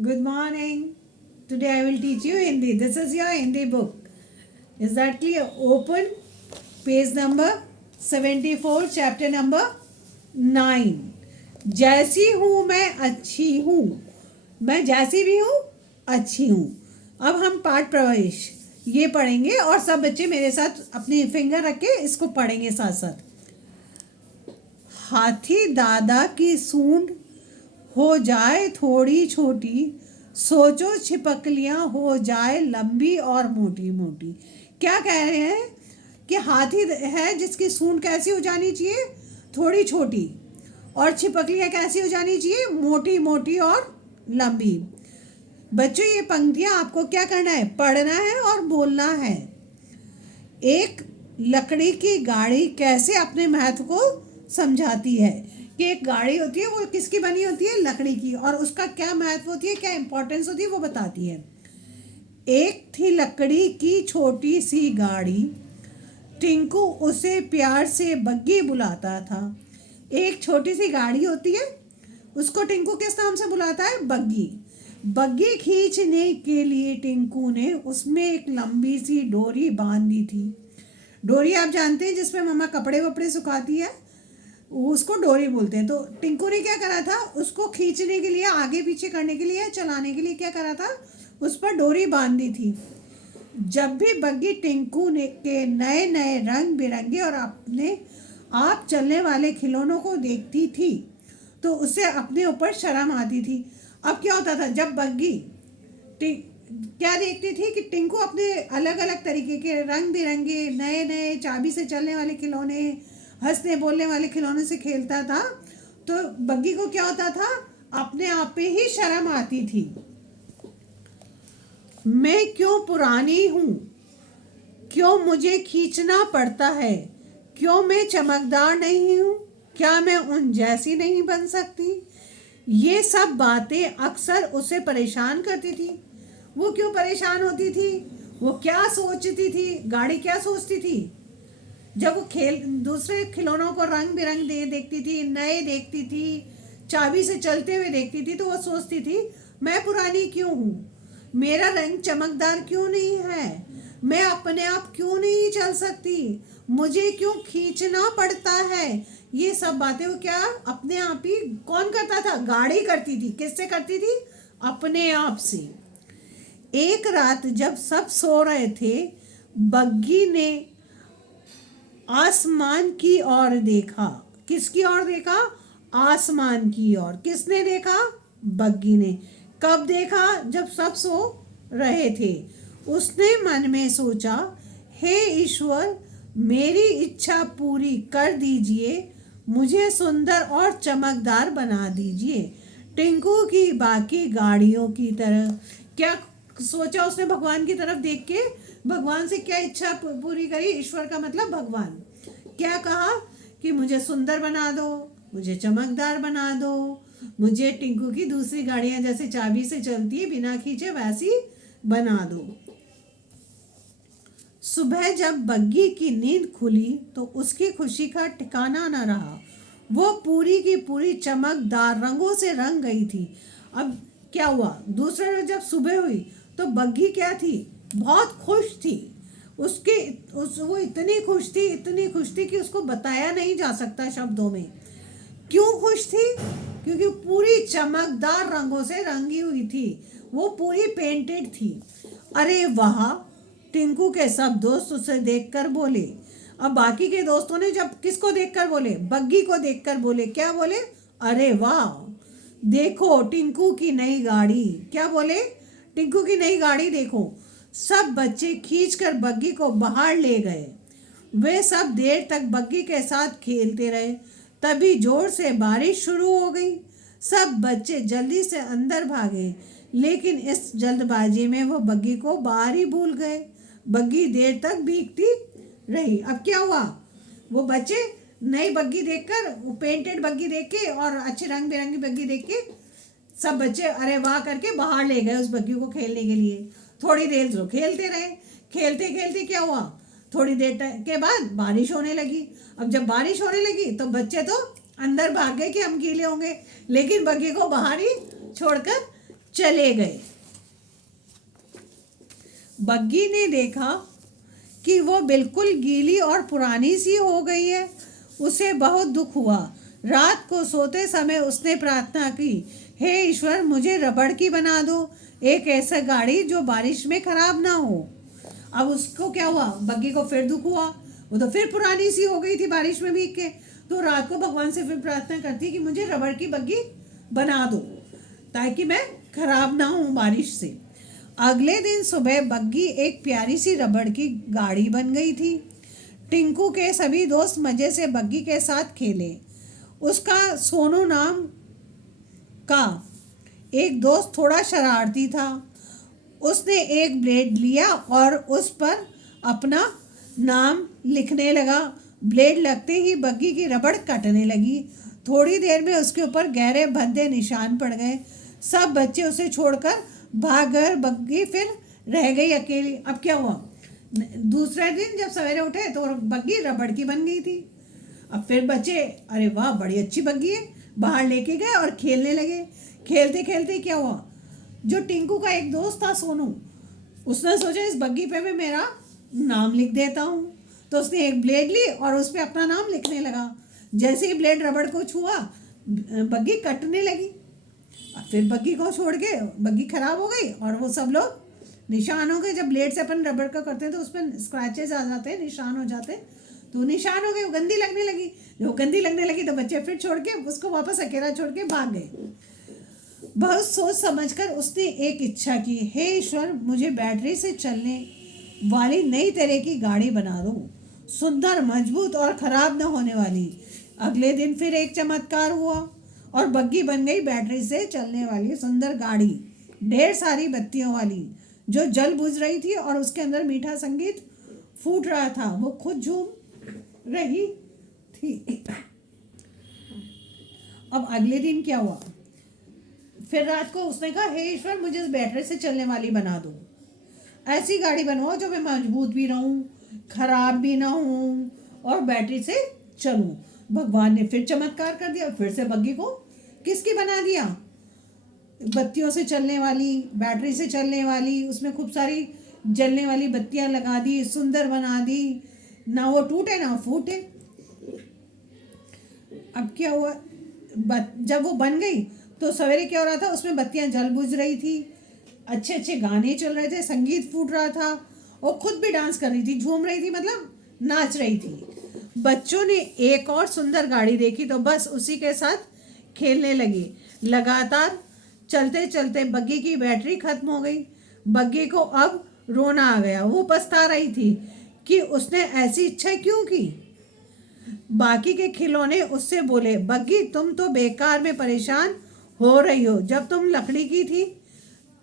Good morning. Today I will teach you Hindi. This is your Hindi book. Is that clear? Open page number 74, chapter number 9. जैसी हूँ मैं अच्छी हूँ, मैं जैसी भी हूँ अच्छी हूँ. अब हम पाठ प्रवेश ये पढ़ेंगे और सब बच्चे मेरे साथ अपनी फिंगर रख के इसको पढ़ेंगे साथ साथ. हाथी दादा की सूंड हो जाए थोड़ी छोटी, सोचो छिपकलियाँ हो जाए लंबी और मोटी मोटी. क्या कह रहे हैं कि हाथी है जिसकी सूंड कैसी हो जानी चाहिए, थोड़ी छोटी, और छिपकलियाँ कैसी हो जानी चाहिए, मोटी मोटी और लंबी. बच्चों ये पंक्तियाँ आपको क्या करना है, पढ़ना है और बोलना है. एक लकड़ी की गाड़ी कैसे अपने महत्व को समझाती है कि एक गाड़ी होती है वो किसकी बनी होती है, लकड़ी की, और उसका क्या महत्व होती है, क्या इंपॉर्टेंस होती है वो बताती है. एक थी लकड़ी की छोटी सी गाड़ी, टिंकू उसे प्यार से बग्गी बुलाता था. एक छोटी सी गाड़ी होती है, उसको टिंकू किस नाम से बुलाता है, बग्गी. बग्गी खींचने के लिए टिंकू ने उसमें एक लंबी सी डोरी बांध दी थी. डोरी आप जानते हैं जिसमें मम्मा कपड़े वपड़े सुखाती है, उसको डोरी बोलते हैं. तो टिंकू ने क्या करा था, उसको खींचने के लिए, आगे पीछे करने के लिए, चलाने के लिए क्या करा था, उस पर डोरी बांध दी थी. जब भी बग्गी टिंकू ने के नए नए रंग बिरंगे और अपने आप चलने वाले खिलौनों को देखती थी तो उसे अपने ऊपर शर्म आती थी. अब क्या होता था, जब बग्गी क्या देखती थी कि टिंकू अपने अलग अलग तरीके के रंग बिरंगे नए नए चाबी से चलने वाले खिलौने, हंसने बोलने वाले खिलौने से खेलता था, तो बग्गी को क्या होता था, अपने आप पे ही शर्म आती थी. मैं क्यों पुरानी हूँ, क्यों मुझे खींचना पड़ता है, क्यों मैं चमकदार नहीं हूँ, क्या मैं उन जैसी नहीं बन सकती. ये सब बातें अक्सर उसे परेशान करती थी. वो क्यों परेशान होती थी, वो क्या सोचती थी, गाड़ी क्या सोचती थी, जब वो दूसरे खिलौनों को रंग बिरंग देखती थी, नए देखती थी, चाबी से चलते हुए देखती थी, तो वो सोचती थी मैं पुरानी क्यों हूँ, मेरा रंग चमकदार क्यों नहीं है, मैं अपने आप क्यों नहीं चल सकती, मुझे क्यों खींचना पड़ता है. ये सब बातें वो क्या अपने आप ही कौन करता था, गाड़ी करती थी. किससे करती थी, अपने आप से. एक रात जब सब सो रहे थे, बग्गी ने आसमान की ओर देखा. किसकी ओर देखा, आसमान की ओर. किसने देखा, बग्गी ने. कब देखा, जब सब सो रहे थे. उसने मन में सोचा, हे ईश्वर, मेरी इच्छा पूरी कर दीजिए, मुझे सुंदर और चमकदार बना दीजिए, टिंकू की बाकी गाड़ियों की तरह. क्या सोचा उसने, भगवान की तरफ देख के भगवान से क्या इच्छा पूरी करी. ईश्वर का मतलब भगवान. क्या कहा कि मुझे सुंदर बना दो, मुझे चमकदार बना दो, मुझे टिंकू की दूसरी गाड़ियां जैसे चाबी से चलती है बिना खींचे वैसी बना दो. सुबह जब बग्गी की नींद खुली तो उसकी खुशी का ठिकाना न रहा. वो पूरी की पूरी चमकदार रंगों से रंग गई थी. अब क्या हुआ, दूसरे रोज जब सुबह हुई तो बग्गी क्या थी, बहुत खुश थी. वो इतनी खुश थी कि उसको बताया नहीं जा सकता शब्दों में. क्यों खुश थी, क्योंकि पूरी चमकदार रंगों से रंगी हुई थी, वो पूरी पेंटेड थी. अरे वाह, टिंकू के सब दोस्त उसे देखकर बोले. अब बाकी के दोस्तों ने जब किसको देखकर बोले, बग्गी को देखकर बोले. क्या बोले, अरे वाह, देखो टिंकू की नई गाड़ी. क्या बोले, टिंकू की नई गाड़ी देखो. सब बच्चे खींचकर बग्गी को बाहर ले गए. वे सब देर तक बग्गी के साथ खेलते रहे. तभी जोर से बारिश शुरू हो गई. सब बच्चे जल्दी से अंदर भागे, लेकिन इस जल्दबाजी में वो बग्गी को बाहर ही भूल गए. बग्गी देर तक भीगती रही. अब क्या हुआ, वो बच्चे नई बग्गी देखकर, वो पेंटेड बग्गी देख के और अच्छे रंग बिरंगी बग्गी देख के सब बच्चे अरे वाह करके बाहर ले गए उस बग्गी को खेलने के लिए. थोड़ी देर तो खेलते रहे. खेलते खेलते क्या हुआ, थोड़ी देर के बाद बारिश होने लगी. अब जब बारिश होने लगी तो बच्चे तो अंदर भाग गए कि हम गीले होंगे, लेकिन बग्गी को बाहर ही छोड़कर चले गए। बग्गी ने देखा कि वो बिल्कुल गीली और पुरानी सी हो गई है। उसे बहुत दुख हुआ। रात को सोते समय उसने प्रार्थना की, हे ईश्वर, मुझे रबड़ की बना दो, एक ऐसा गाड़ी जो बारिश में खराब ना हो। अब उसको क्या हुआ, बग्गी को फिर दुख हुआ। वो तो फिर पुरानी सी हो गई थी बारिश में भीग के। तो रात को भगवान से फिर प्रार्थना करती कि मुझे रबड़ की बग्गी बना दो ताकि मैं खराब ना हूँ बारिश से। अगले दिन सुबह बग्गी एक प्यारी सी रबड़ की गाड़ी बन गई थी। टिंकू के सभी दोस्त मजे से बग्गी के साथ खेले। उसका सोनू नाम का एक दोस्त थोड़ा शरारती था। उसने एक ब्लेड लिया और उस पर अपना नाम लिखने लगा। ब्लेड लगते ही बग्गी की रबड़ कटने लगी। थोड़ी देर में उसके ऊपर गहरे भद्दे निशान पड़ गए। सब बच्चे उसे छोड़कर भाग गए। बग्गी फिर रह गई अकेली। अब क्या हुआ, दूसरे दिन जब सवेरे उठे तो बग्गी रबड़ की बन गई थी। अब फिर बच्चे, अरे वाह बड़ी अच्छी बग्गी है, बाहर लेके गए और खेलने लगे। खेलते खेलते क्या हुआ, जो टिंकू का एक दोस्त था सोनू, उसने सोचा इस बग्गी पे मैं मेरा नाम लिख देता हूँ। तो उसने एक ब्लेड ली और उस पर अपना नाम लिखने लगा। जैसे ही ब्लेड रबड़ को छुआ, बग्गी कटने लगी। अब फिर बग्गी को छोड़ के बग्गी खराब हो गई और वो सब लोग निशान हो गए। जब ब्लेड से अपन रबड़ का करते हैं तो उस पर स्क्रैचेज आ जाते हैं, निशान हो जाते हैं, तो निशान हो गए। वो गंदी लगने लगी। जब गंदी लगने लगी तो बच्चे फिर छोड़ के उसको वापस अकेला छोड़ के भाग गए। बहुत सोच समझकर उसने एक इच्छा की, हे ईश्वर, मुझे बैटरी से चलने वाली नई तरह की गाड़ी बना दो, सुंदर, मजबूत और खराब न होने वाली। अगले दिन फिर एक चमत्कार हुआ और बग्गी बन गई बैटरी से चलने वाली सुंदर गाड़ी, ढेर सारी बत्तियों वाली, जो जल बुझ रही थी और उसके अंदर मीठा संगीत फूट रहा था। वो खुद झूम रही थी। अब अगले दिन क्या हुआ, फिर रात को उसने कहा, हे ईश्वर, मुझे इस बैटरी से चलने वाली बना दो। ऐसी गाड़ी बनवाओ जो मैं मजबूत भी रहूं, खराब भी ना हूं और बैटरी से चलूं। भगवान ने फिर चमत्कार कर दिया। फिर से बग्गी को किसकी बना दिया, बत्तियों से चलने वाली, बैटरी से चलने वाली। उसमें खूब सारी जलने वाली बत्तियां लगा दी, सुंदर बना दी, ना वो टूटे ना फूटे। अब क्या हुआ, जब वो बन गई तो सवेरे क्या हो रहा था, उसमें बत्तियां जल बुझ रही थी, अच्छे अच्छे गाने चल रहे थे, संगीत फूट रहा था और खुद भी डांस कर रही थी, झूम रही थी, मतलब नाच रही थी। बच्चों ने एक और सुंदर गाड़ी देखी तो बस उसी के साथ खेलने लगे। लगातार चलते चलते बग्गी की बैटरी खत्म हो गई। बग्गी को अब रोना आ गया। वो पछता रही थी कि उसने ऐसी इच्छा क्यों की। बाकी के खिलौने उससे बोले, बग्गी, तुम तो बेकार में परेशान हो रही हो। जब तुम लकड़ी की थी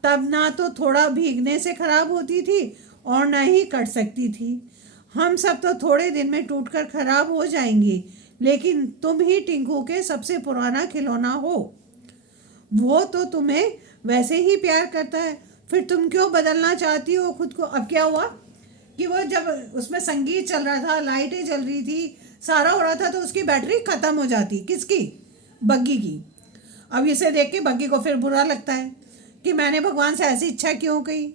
तब ना तो थोड़ा भीगने से खराब होती थी और ना ही कट सकती थी। हम सब तो थोड़े दिन में टूटकर खराब हो जाएंगी, लेकिन तुम ही टिंकू के सबसे पुराना खिलौना हो। वो तो तुम्हें वैसे ही प्यार करता है, फिर तुम क्यों बदलना चाहती हो खुद को। अब क्या हुआ कि वो जब उसमें संगीत चल रहा था, लाइटें जल रही थी, सारा हो रहा था, तो उसकी बैटरी खत्म हो जाती। किसकी, बग्गी की। अब इसे देख के बग्गी को फिर बुरा लगता है कि मैंने भगवान से ऐसी इच्छा क्यों की।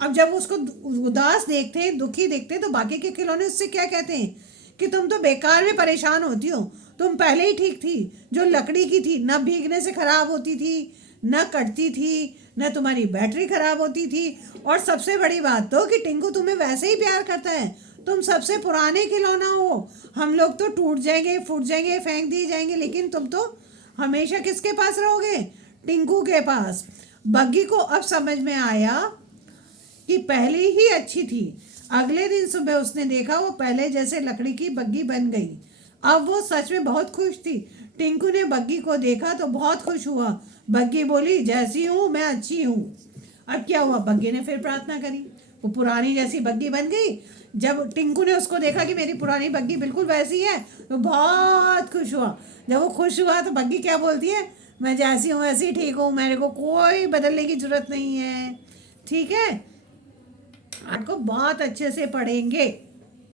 अब जब उसको उदास देखते हैं, दुखी देखते हैं, तो बाकी के खिलौने उससे क्या कहते हैं कि तुम तो बेकार में परेशान होती हो, तुम पहले ही ठीक थी, जो लकड़ी की थी, न भीगने से खराब होती थी, न कटती थी, न तुम्हारी बैटरी खराब होती थी, और सबसे बड़ी बात तो कि टिंकू तुम्हें वैसे ही प्यार करता है, तुम सबसे पुराने खिलौना हो। हम लोग तो टूट जाएंगे, फूट जाएंगे, फेंक दिए जाएंगे, लेकिन तुम तो हमेशा किसके पास रहोगे, टिंकू के पास। बग्गी को अब समझ में आया कि पहले ही अच्छी थी। अगले दिन सुबह उसने देखा वो पहले जैसे लकड़ी की बग्गी बन गई। अब वो सच में बहुत खुश थी। टिंकू ने बग्गी को देखा तो बहुत खुश हुआ। बग्गी बोली, जैसी हूँ मैं अच्छी हूँ। अब क्या हुआ, बग्गी ने फिर प्रार्थना करी, वो पुरानी जैसी बग्गी बन गई। जब टिंकू ने उसको देखा कि मेरी पुरानी बग्गी बिल्कुल वैसी है, तो बहुत खुश हुआ। जब वो खुश हुआ तो बग्गी क्या बोलती है, मैं जैसी हूँ वैसी ठीक हूँ, मेरे को कोई बदलने की जरूरत नहीं है। ठीक है, आपको बहुत अच्छे से पढ़ेंगे।